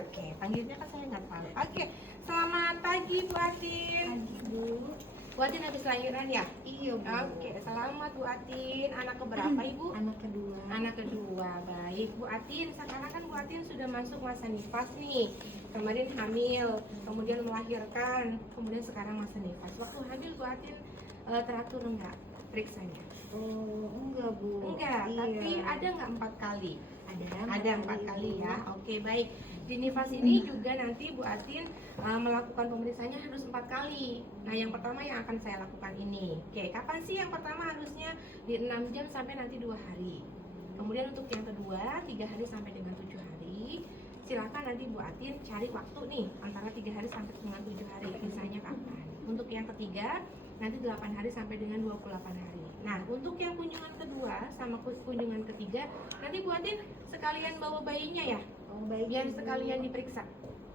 Oke, panggilnya kan saya nggak tahu. Oke, selamat pagi Bu Atin. Pagi, Bu. Bu Atin habis lahiran ya? Iya, Bu. Oke, selamat Bu Atin. Anak keberapa Ibu? Anak kedua. Anak kedua, baik Bu Atin. Sekarang kan Bu Atin sudah masuk masa nifas nih. Kemarin hamil, kemudian melahirkan, kemudian sekarang masa nifas. Waktu hamil Bu Atin teratur enggak periksanya? Oh, enggak, Bu. Enggak, Iya. tapi ada enggak 4 kali? Ada 4 kali Bu. ya. Oke, baik. Di nifas ini juga nanti Bu Atin melakukan pemeriksaannya harus 4 kali. Nah, yang pertama yang akan saya lakukan ini. Oke, kapan sih yang pertama? Harusnya di 6 jam sampai nanti 2 hari. Kemudian untuk yang kedua 3 hari sampai dengan 7 hari. Silakan nanti Bu Atin cari waktu nih antara 3 hari sampai dengan 7 hari. Misalnya kapan? Untuk yang ketiga nanti 8 hari sampai dengan 28 hari. Nah, untuk yang kunjungan kedua sama kunjungan ketiga nanti Bu Atin sekalian bawa bayinya ya. Oh, baik. Biar Bu. sekalian diperiksa.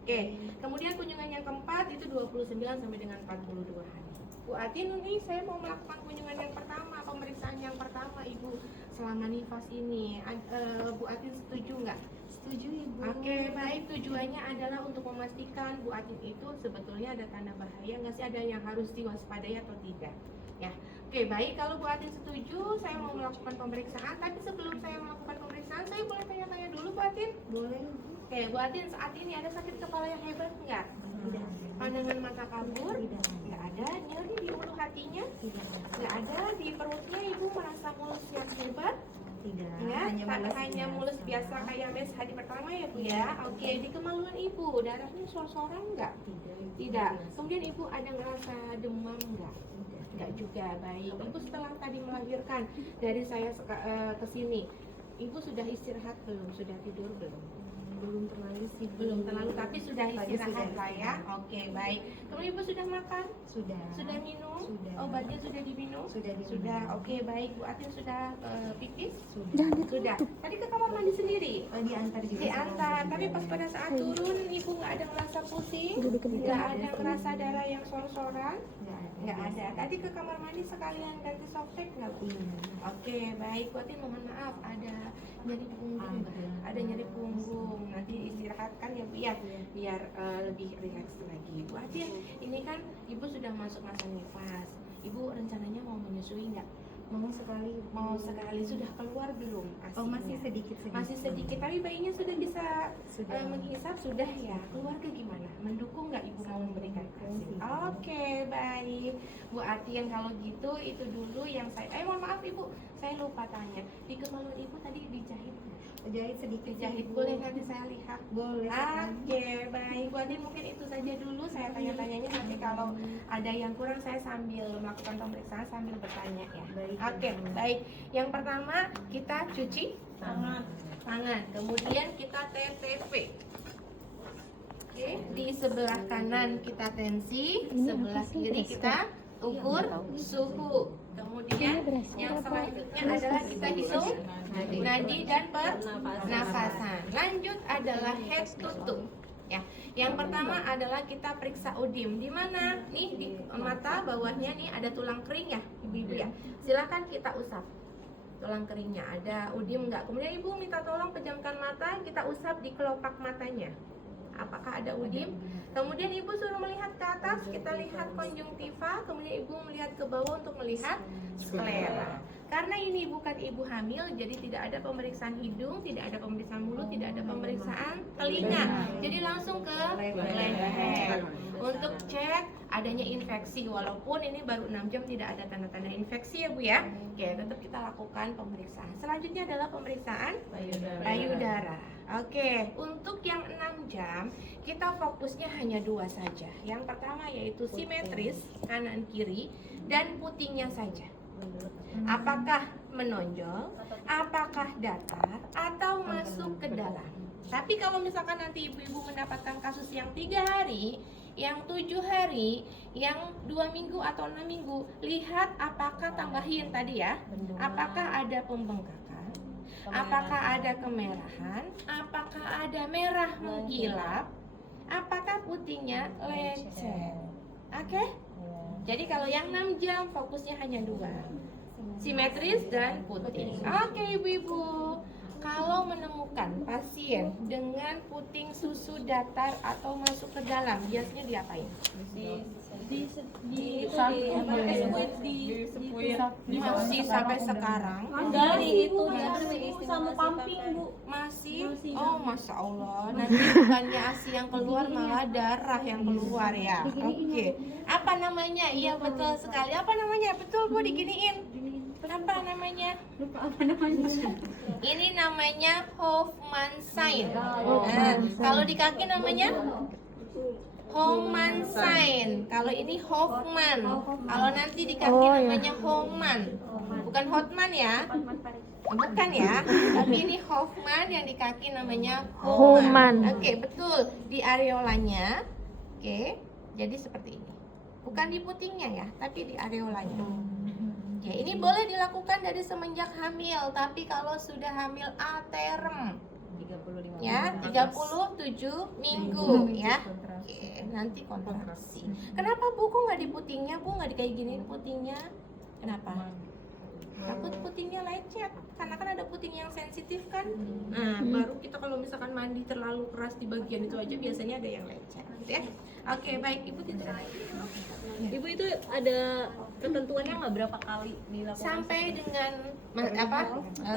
Oke, kemudian kunjungan yang keempat itu 29 sampai dengan 42 hari. Bu Atin ini saya mau melakukan kunjungan yang pertama, pemeriksaan yang pertama Ibu selama nifas ini. Bu Atin setuju nggak? Setuju, Ibu. Oke, baik. Tujuannya adalah untuk memastikan Bu Atin itu sebetulnya ada tanda bahaya nggak sih, ada yang harus diwaspadai atau tidak. Ya, oke, baik. Kalau Bu Atin setuju, saya mau melakukan pemeriksaan. Tapi sebelum saya melakukan pemeriksaan, saya boleh tanya-tanya dulu Bu Atin? Boleh, Bu. Oke, Bu Atin saat ini ada sakit kepala yang hebat nggak? Tidak. Pandangan mata kabur? Tidak. Nggak ada. Nyeri di ulu hatinya? Tidak. Nggak ada. Di perutnya Ibu merasa mulus yang hebat? Tidak. Ya, hanya biasa. mulus biasa kayak mes hari pertama ya Bu ya. Oke, di kemaluan Ibu darahnya sor-soran nggak? Tidak. Tidak. Kemudian Ibu ada ngerasa demam nggak? Tidak. Nggak juga. Baik. Ibu setelah tadi melahirkan dari saya ke sini, Ibu sudah istirahat belum? Sudah tidur belum? Belum terlalu sih, Bu. Belum terlalu, tapi sudah Tadi istirahat sudah lah ya. Oke, baik. Kemudian Ibu sudah makan? Sudah. Sudah minum? Sudah. Obatnya sudah diminum? Sudah diminum. Sudah. Oke, baik. Bu Atin sudah pipis? Sudah. Sudah. Tadi ke kamar mandi sendiri? Diantar juga. Diantar, tapi pas pada saat turun Ibu nggak ada merasa pusing? Nggak ada merasa darah yang sor-soran? Nggak ada. Tadi ke kamar mandi sekalian ganti softtek nggak Bu? Iya. Oke, baik. Bu Atin mohon maaf, ada nyeri punggung. Ada nyeri punggung. Nanti istirahatkan ya Bu ya, biar lebih rileks lagi. Bu Atin, ini kan Ibu sudah masuk masa nifas. Ibu rencananya mau menyusui nggak? Mau sekali. Mau sekali. Sudah keluar belum? Oh, ASI-nya? masih sedikit. Masih sedikit, tapi bayinya sudah bisa Sudah. menghisap, sudah ya. Keluarga gimana? Mendukung nggak Ibu mau memberikan ASI? Oke, baik. Bu Atin, kalau gitu itu dulu yang saya. Mohon maaf Ibu, saya lupa tanya. Di kemaluan Ibu tadi dijahit nggak? Jahit sedikit. Dijahit, Bu. boleh nanti saya lihat. Boleh. Oke, baik. Bu Atin, mungkin itu saja dulu saya tanya-tanyanya. Nanti kalau ada yang kurang saya sambil melakukan pemeriksaan sambil bertanya ya. Baik. Oke, baik. Yang pertama kita cuci tangan. Kemudian kita TTP. Oke, di sebelah kanan kita tensi, sebelah kiri kita ukur suhu. Kemudian yang selanjutnya adalah kita hitung nadi dan pernafasan. Lanjut adalah head to toe. Ya, yang pertama adalah kita periksa udim. Di mana? Nih di mata bawahnya nih ada tulang kering ya, Ibu-ibu ya. Silakan kita usap tulang keringnya. Ada udim nggak? Kemudian Ibu minta tolong pejamkan mata, kita usap di kelopak matanya. Apakah ada udim? Kemudian Ibu suruh melihat ke atas, kita lihat konjungtiva. Kemudian Ibu melihat ke bawah untuk melihat sklera. Karena ini bukan ibu hamil, jadi tidak ada pemeriksaan hidung, tidak ada pemeriksaan mulut, tidak ada pemeriksaan telinga. Jadi langsung ke leher untuk cek adanya infeksi. Walaupun ini baru 6 jam tidak ada tanda-tanda infeksi ya Bu ya. Oke, tetap kita lakukan pemeriksaan. Selanjutnya adalah pemeriksaan payudara. Oke, untuk yang 6 jam kita fokusnya hanya 2 saja. Yang pertama yaitu simetris kanan kiri dan putingnya saja. Apakah menonjol, apakah datar, atau masuk ke dalam. Tapi kalau misalkan nanti ibu-ibu mendapatkan kasus yang 3 hari, yang 7 hari, yang 2 minggu atau 6 minggu, lihat apakah tambahin tadi ya, apakah ada pembengkakan, apakah ada kemerahan, apakah ada merah mengkilap, apakah putingnya lecet. Oke? Jadi kalau yang 6 jam fokusnya hanya 2, simetris dan putih. Oke ibu-ibu. Kalau menemukan pasien dengan puting susu datar atau masuk ke dalam, biasanya diapain? Masih sampai sekarang? Itu sama pumping, Bu. Masih? Oh, Masya Allah. Nanti bukannya ASI yang keluar, malah darah yang keluar ya. Oke. Apa namanya? Iya, betul sekali. Apa namanya? Betul, Bu, diginiin. Apa namanya? Ini namanya Hoffman sign. Nah, kalau di kaki namanya Hoffman sign. Kalau ini Hoffman. Kalau nanti di kaki namanya Hoffman. Bukan Hotman ya. Bukan ya. Tapi ini Hoffman, yang di kaki namanya Hoffman. Oke, betul. Di areolanya. Oke. Jadi seperti ini. Bukan di putingnya ya, tapi di areolanya. Oke, ini boleh dilakukan dari semenjak hamil, tapi kalau sudah hamil a term, 35 ya 37 minggu ya. Oke, nanti kontraksi. Kenapa Bu kok nggak di putingnya, Bu, nggak kayak giniin putingnya? Kenapa? Takut putingnya lecet, karena kan ada puting yang sensitif kan. Nah, baru kita kalau misalkan mandi terlalu keras di bagian itu aja biasanya ada yang lecet, gitu ya. Oke, baik, Ibu tidur lagi. Ibu itu ada ketentuannya nggak berapa kali dilakukan? Sampai dengan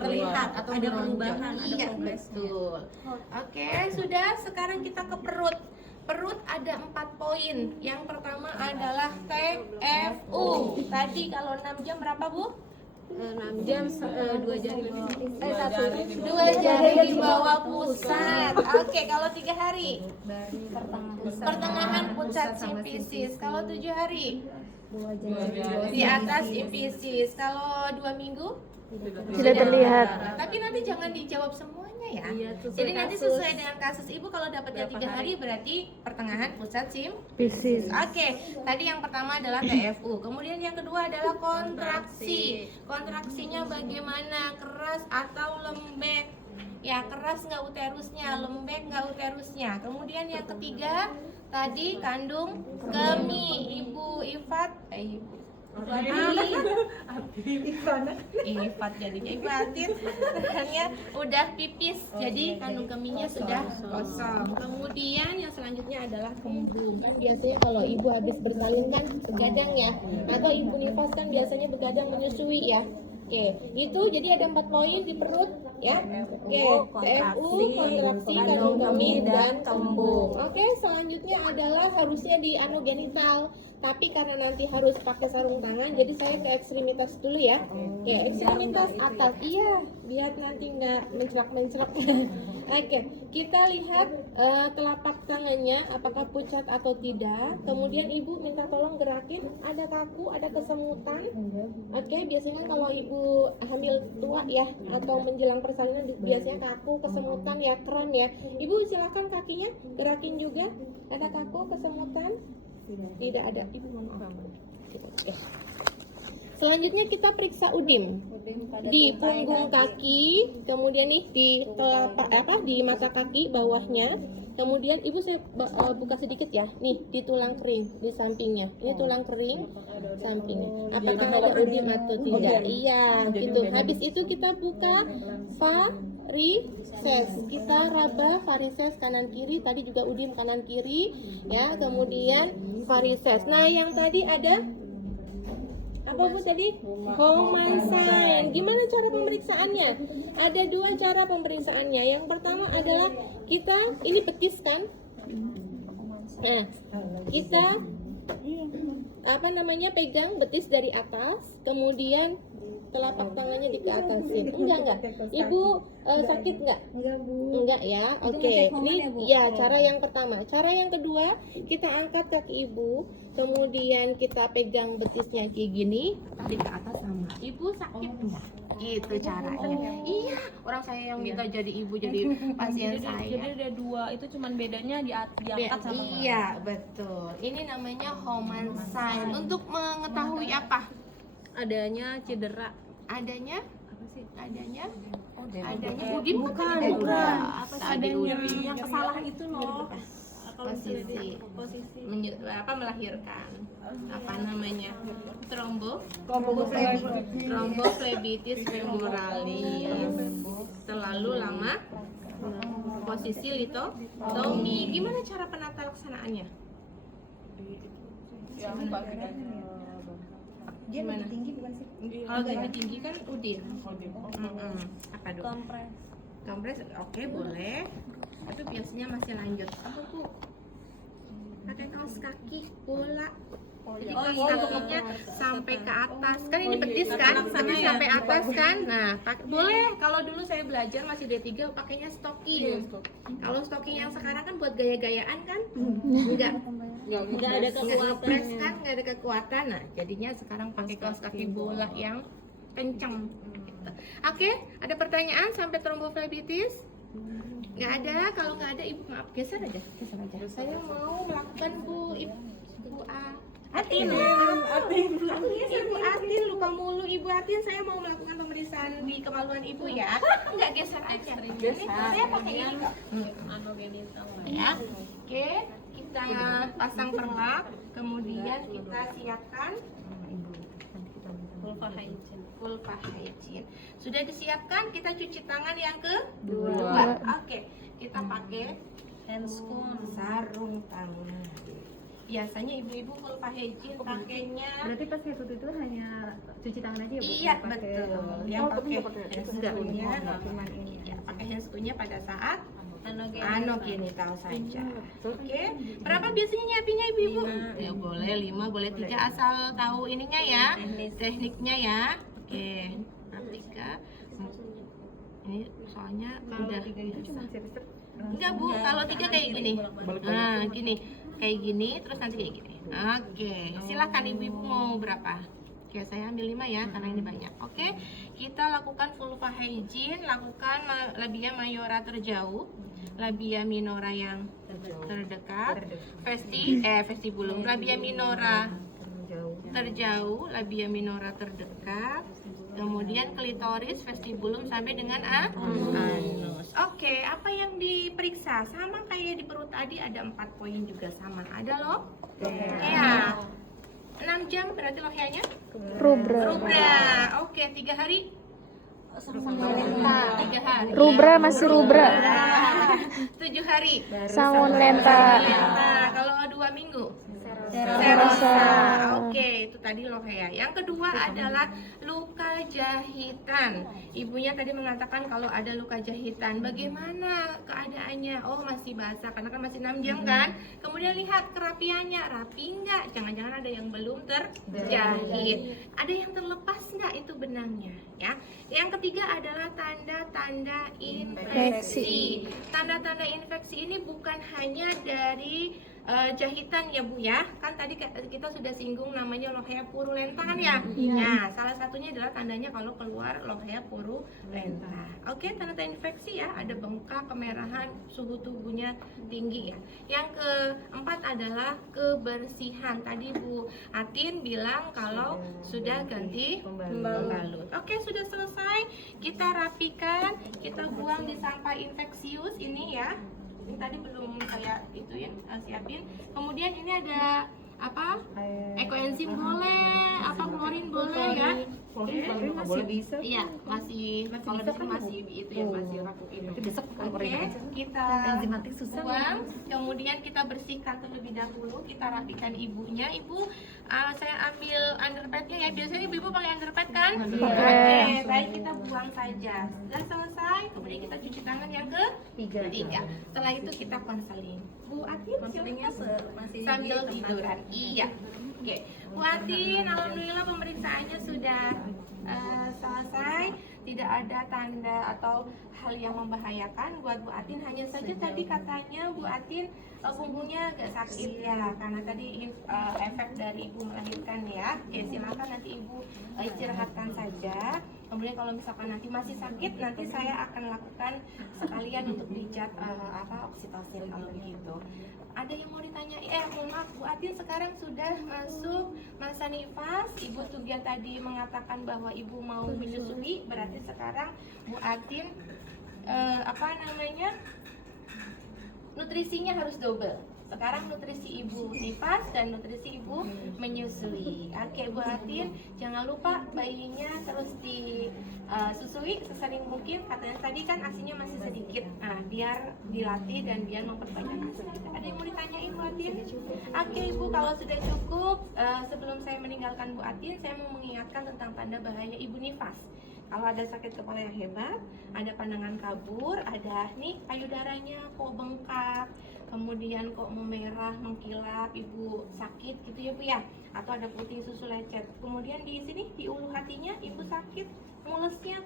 terlihat atau ada menonjol. perubahan, ada Iya, progresnya. betul. Oke, sudah. Sekarang kita ke perut. Perut ada 4 poin. Yang pertama adalah TFU. Tadi kalau 6 jam berapa, Bu? 6 jam 2 jari 2 jari di bawah pusat. Oke, kalau 3 hari pertengahan pusat simfisis. Kalau 7 hari di atas simfisis. Kalau 2 minggu Tidak terlihat. Tapi nanti jangan dijawab semuanya ya. Iya, sesuai Jadi nanti kasus. sesuai dengan kasus Ibu, kalau dapatnya 3 hari berarti pertengahan pusat Piscis. Oke, tadi yang pertama adalah TFU. Kemudian yang kedua adalah kontraksi. Kontraksinya bagaimana? Keras atau lembek? Ya, keras nggak uterusnya, lembek nggak uterusnya. Kemudian yang ketiga tadi kandung kemih. Ibu Ifat, Ifat jadinya Ibu Atit ternyata udah pipis, jadi kandung kemihnya sudah kosong. Kemudian yang selanjutnya adalah kembung. Kan biasanya kalau ibu habis bersalin kan begadang ya, atau ibu nifas kan biasanya begadang menyusui ya. Oke, itu jadi ada 4 poin di perut ya. Oke, TFU, kontraksi, kandung kemih, dan kembung. Oke, selanjutnya adalah harusnya di anogenital. Tapi karena nanti harus pakai sarung tangan, jadi saya ke ekstremitas dulu ya. Oke, ekstremitas atas. Iya, biar nanti nggak mencret-mencret. Oke, kita lihat telapak tangannya apakah pucat atau tidak. Kemudian ibu minta tolong gerakin, ada kaku, ada kesemutan. Oke, biasanya kalau ibu hamil tua ya atau menjelang persalinan biasanya kaku, kesemutan ya, kram ya. Ibu silakan kakinya gerakin juga. Ada kaku, kesemutan? Tidak ada. Ibu mohon maaf. Oke. Selanjutnya kita periksa udim di punggung kaki, kemudian nih di telapak di mata kaki bawahnya. Kemudian ibu saya buka sedikit ya, nih di tulang kering di sampingnya. Ini tulang kering sampingnya. Apakah ada udim atau tidak? Iya, gitu. Habis itu kita buka varises. Kita raba varises kanan kiri. Tadi juga udim kanan kiri, ya. Kemudian varises. Nah, yang tadi ada apa Bu tadi? Hoffman sign. Gimana cara pemeriksaannya? Ada 2 cara pemeriksaannya. Yang pertama adalah kita ini betis kan? Nah, kita pegang betis dari atas, kemudian telapak tangannya di keatasin. Enggak. Ibu sakit enggak? Enggak, Bu. Enggak ya. Oke. Ini ya cara yang pertama. Cara yang kedua, kita angkat kaki ibu, kemudian kita pegang betisnya kayak gini, tarik ke atas sama. Ibu sakit enggak? Itu caranya. Iya, orang saya yang minta jadi ibu jadi pasien saya. Jadi ada 2, itu cuman bedanya diangkat sama enggak? Iya, betul. Ini namanya Hoffman sign. Untuk mengetahui apa? Adanya cedera. Adanya Apa sih? adanya udim Bukan. Apa Adanya yang kesalah itu loh. Apa posisi melahirkan. Apa namanya? Tromboflebitis femoralis. Terlalu lama posisi litotomi. Gimana cara penata laksanaannya? Dia lebih tinggi bukan sih? Kalau lebih tinggi kan udin. Apa dong? Kompres, oke boleh. Itu biasanya masih lanjut. Apa Bu? Pakai kaos kaki bola. Jadi kaos kakinya sampai ke atas. Kan ini betis kan? Sampai atas kan? Nah, boleh. Kalau dulu saya belajar masih D3 pakainya stocking. Kalau stocking yang sekarang kan buat gaya-gayaan kan? Enggak Nggak ada kekuatan. ngepres kan, nggak ada kekuatan. Nah, jadinya sekarang pakai kaos kaki bola yang kencang. Gitu. Oke, ada pertanyaan sampai tromboflebitis? Nggak ada. Kalau nggak ada, Ibu maaf geser aja. Saya mau melakukan Bu Atin. Ibu Atin lupa mulu Ibu Atin. Saya mau melakukan pemeriksaan di kemaluan Ibu ya. Nggak geser aja. Ini saya pakai ini kok. Ya. Oke, kita pasang perlak, kemudian kita siapkan vulva hygiene. Sudah disiapkan, kita cuci tangan yang kedua. Oke, kita pakai handscoon, sarung tangan. Biasanya ibu-ibu vulva hygiene pakainya. Berarti pas kayak itu hanya cuci tangan aja ya, Bu? Iya Nggak pakai- betul. Yang pakai handscoonnya, cuman ini. ya, pakai handscoonnya pada saat anogenital saja. Oke, berapa biasanya nyiapinnya ibu-ibu? Ya boleh 5, boleh 3 asal tahu ininya ya, tekniknya ya. Oke, 3. Ini soalnya udah biasa. Enggak Bu, kalau 3 kayak gini. Nah, gini. Kayak gini, terus nanti kayak gini. Oke, silakan ibu-ibu mau berapa? Oke, saya ambil 5 ya, karena ini banyak. Oke, kita lakukan vulva hygiene, lakukan labia mayora terjauh, labia minora yang terdekat, vestibulum, labia minora terjauh, labia minora terdekat, kemudian klitoris, vestibulum sampai dengan anus. Oke, apa yang diperiksa? Sama kayak di perut tadi, ada 4 poin juga sama. Ada loh? Ya. 6 jam berarti lohianya? Rubra. Oke, 3 hari? 3 hari. Rubra masih rubra. 7 hari? Sangun lenta. Kalau 2 minggu? Serosa. Oke, itu tadi lohea. Yang kedua adalah luka jahitan. Ibunya tadi mengatakan kalau ada luka jahitan, bagaimana keadaannya? Oh, masih basah karena kan masih 6 jam kan? Kemudian lihat kerapiannya, rapi nggak? Jangan-jangan ada yang belum terjahit. Ada yang terlepas nggak itu benangnya? Ya. Yang ketiga adalah tanda-tanda infeksi. Tanda-tanda infeksi ini bukan hanya dari jahitan ya Bu ya, kan tadi kita sudah singgung namanya lohea purulenta kan ya. Nah, salah satunya adalah tandanya kalau keluar lohea purulenta. Oke, tanda-tanda infeksi ya, ada bengkak, kemerahan, suhu tubuhnya tinggi ya. Yang keempat adalah kebersihan. Tadi Bu Atin bilang kalau sudah ganti pembalut. Oke, sudah selesai, kita rapikan, kita buang di sampah infeksius ini ya. Ini tadi belum saya itu ya siapin. Kemudian ini ada apa? Ekoenzim boleh, apa klorin boleh ya? Klorin masih bisa. Iya, masih kalau di sini masih itu ya, masih rapuh itu. Besok Oke, kita enzimatik susah. buang, kemudian kita bersihkan terlebih dahulu, kita rapikan ibunya. Ibu, saya ambil underpadnya ya. Biasanya ibu pakai underpad kan? Oke, baik, kita buang saja. Sudah selesai, kemudian kita cuci tangan yang ketiga. Setelah itu kita konseling. Bu Atin, masih sambil tiduran. Iya. Oke, Bu Atin, alhamdulillah pemeriksaannya sudah selesai. Tidak ada tanda atau hal yang membahayakan buat Bu Atin. Hanya saja tadi katanya Bu Atin punggungnya agak sakit ya, karena tadi efek dari ibu melahirkan ya. Oke, silakan nanti ibu istirahatkan saja. Kemudian kalau misalkan nanti masih sakit, nanti saya akan lakukan sekalian untuk pijat oksitosin kalau begitu. Ada yang mau ditanya? Maaf Bu Atin, sekarang sudah masuk masa nifas. Ibu juga tadi mengatakan bahwa ibu mau menyusui, berarti sekarang Bu Atin nutrisinya harus double. Sekarang nutrisi ibu nifas dan nutrisi ibu menyusui. Oke, Bu Atin, jangan lupa bayinya terus disusui sesering mungkin. Katanya tadi kan asinya masih sedikit. Nah, biar dilatih dan biar memperbanyak asi. Ada yang mau ditanyain Bu Atin? Oke, Ibu, kalau sudah cukup, sebelum saya meninggalkan Bu Atin, saya mau mengingatkan tentang tanda bahaya ibu nifas. Kalau ada sakit kepala yang hebat, ada pandangan kabur, ada nih payudaranya kok bengkak, kemudian kok memerah, mengkilap, ibu sakit gitu ya Bu ya, atau ada putih susu lecet. Kemudian di sini di ulu hatinya ibu sakit, mulusnya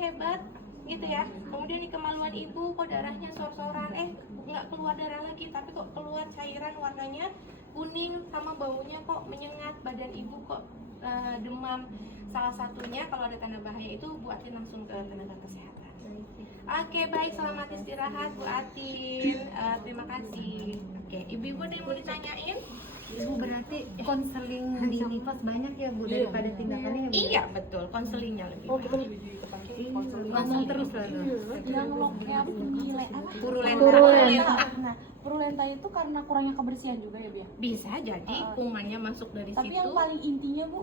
hebat gitu ya. Kemudian di kemaluan ibu kok darahnya sor-soran, nggak keluar darah lagi, tapi kok keluar cairan warnanya kuning sama baunya kok menyengat, badan ibu kok demam. Salah satunya kalau ada tanda bahaya itu Bu Atin langsung ke tenaga kesehatan. Oke, baik, selamat istirahat Bu Atin. Terima kasih. Oke, ibu-ibu ada yang mau ditanyain? Ibu berarti konseling di nifas banyak ya Bu daripada tindakannya ya Bu? Iya, betul, konselingnya lebih banyak. Ngomong terus lah tuh. Yang loknya Purulenta. Nah, purulenta itu karena kurangnya kebersihan juga ya Bu ya? Bisa jadi kumannya masuk dari Tapi situ. yang paling intinya Bu,